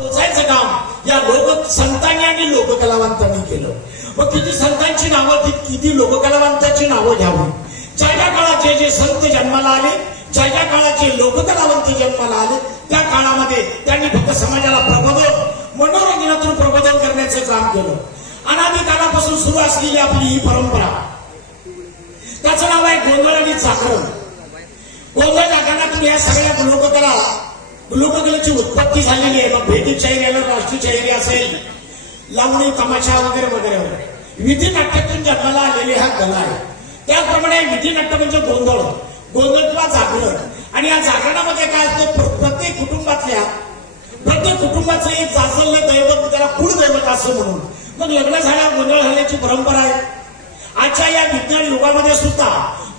पोचायचं काम या लोक संतांनी आणि लोककलावंतांनी केलं. मग किती संतांची नावं, किती लोककलावंतांची नावं घ्यावी. ज्या ज्या काळात जे जे संत जन्माला आले, ज्या ज्या काळात जे लोककलावंत जन्माला आले, त्या काळामध्ये त्यांनी फक्त समाजाला प्रबोधन, मनोरंजनातून प्रबोधन करण्याचं काम केलं. अनादी काळापासून सुरू असलेली आपली ही परंपरा, त्याचं नाव आहे गोंधळ आणि जागरण. गोंधळ जागरणातून या सगळ्या लोककलेची उत्पत्ती झालेली आहे. मग भेटी शायरी, राष्ट्रीय शायरी असेल, लावणी, तमाशा वगैरे वगैरे वगैरे. विधी नाट्यातून जन्माला आलेली हा कला आहे. त्याचप्रमाणे विधी नाट्य म्हणजे गोंधळ किंवा जागरण. आणि या जागरणामध्ये काय असतं, प्रत्येक कुटुंबाचं एक जाचल्य दैवत, त्याला कुळदैवत असं म्हणून. मग लग्न झाल्यावर गोंधळ घालण्याची परंपरा आहे. आजच्या या विज्ञान युगामध्ये सुद्धा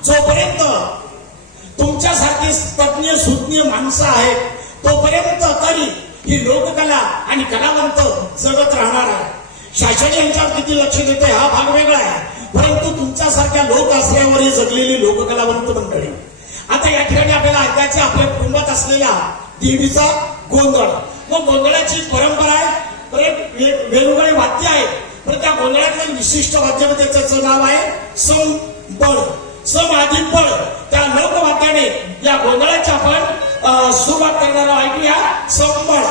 जोपर्यंत तुमच्यासारखी तज्ञ सुज्ञ माणसं आहेत, तोपर्यंत तरी ही लोककला आणि कलावंत जगत राहणार आहे. शासन यांच्यावर किती लक्ष देते हा भाग वेगळा आहे, परंतु तुमच्यासारख्या लोक असल्यावर ही जगलेली लोककलावंत मंडळी. आता या ठिकाणी आपल्याला ऐकायचे आपल्या कुटुंबात असलेल्या देवीचा गोंधळ. मग गोंधळाची परंपरा आहे, वेगवेगळे वाद्य आहेत. पण त्या गोंधळातलं विशिष्ट वाद्य त्याचं नाव आहे संबळ. सम आधी बळ, त्या लोकवाद्याने या गोंधळाची आपण सुरुवात करणारा ऐकूया. संबळ.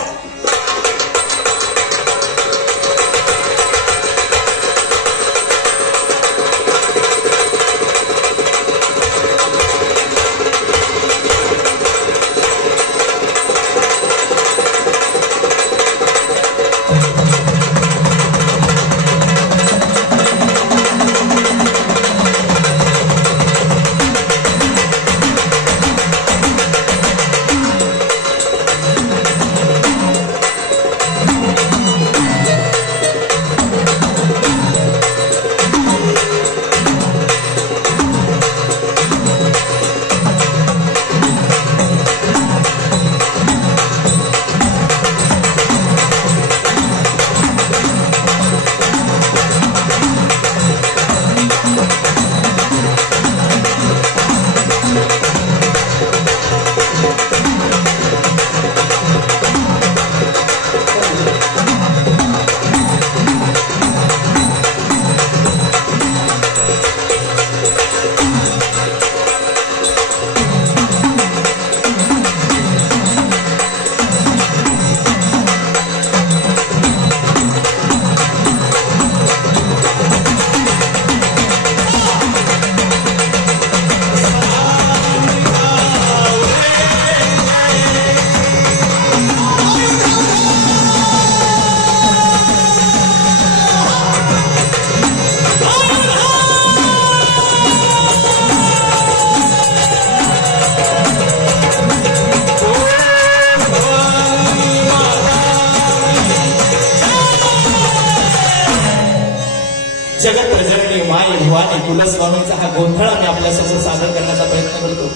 जगत प्रजननी माय भुवानी कुलस्वामीचा हा गोंधळ आम्ही आपल्यासमोर सादर करण्याचा प्रयत्न करतो.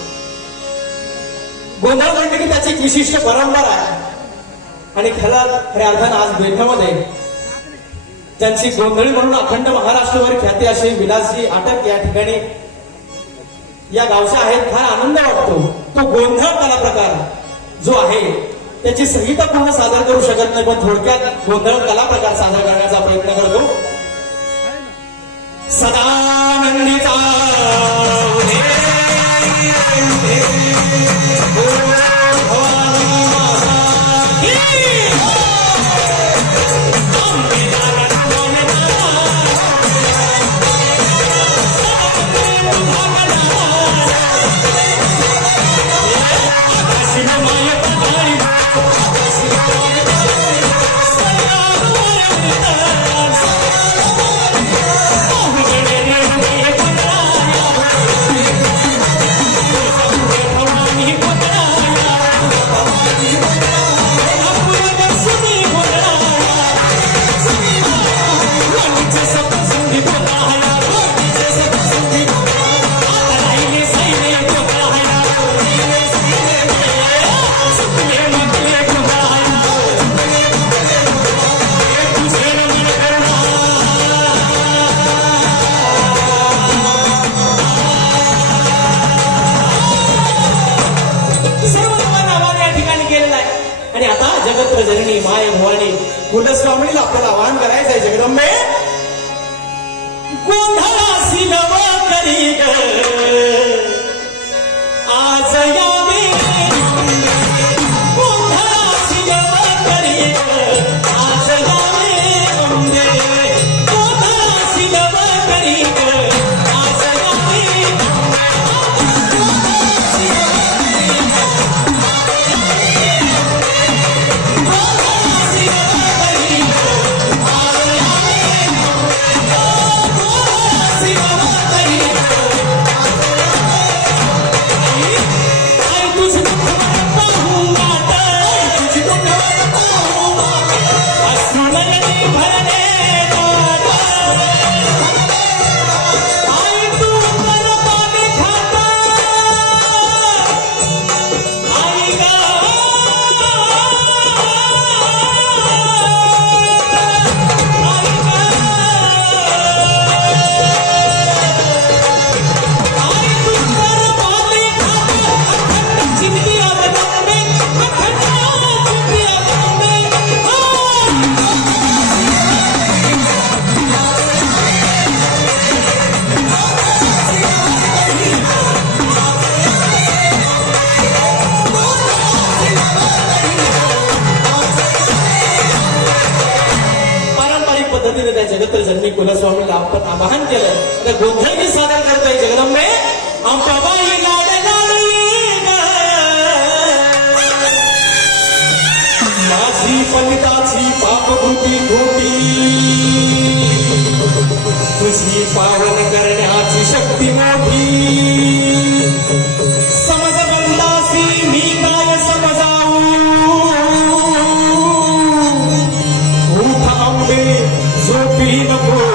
गोंधळ म्हणजे की त्याची एक विशिष्ट परंपरा आहे. आणि खऱ्या अर्थानं आज बेटमध्ये त्यांची गोंधळी म्हणून अखंड महाराष्ट्रभर ख्याती अशी विलासजी आटक या ठिकाणी या गावच्या आहेत. फार आनंद वाटतो. तो गोंधळ कला प्रकार जो आहे त्याची संहिता पूर्ण सादर करू शकत नाही, पण थोडक्यात गोंधळ कला प्रकार सादर करण्याचा प्रयत्न करतो. सदानंदिता What भवानी कुलस्वामीला आपल्याला आवाहन करायचं आहे. जगदंबे गोंधळासी नव करी ग आज यावे गोंधळासी नव करी ग आज यावे अंबे गोंधळासी नव करी ग आज यावे जन्मी कुलस्वामीला आपण आवाहन केलंय. त्या गोंधळी सादर करतोय. जगदंबे आमच्या बाई लाड लाडली माझी पंडिताची पापभूती खोटी तुझी पावन करण्याची शक्ती मोठी समज बंदासी मी काय समजाऊ उठ आंबे झोपी नको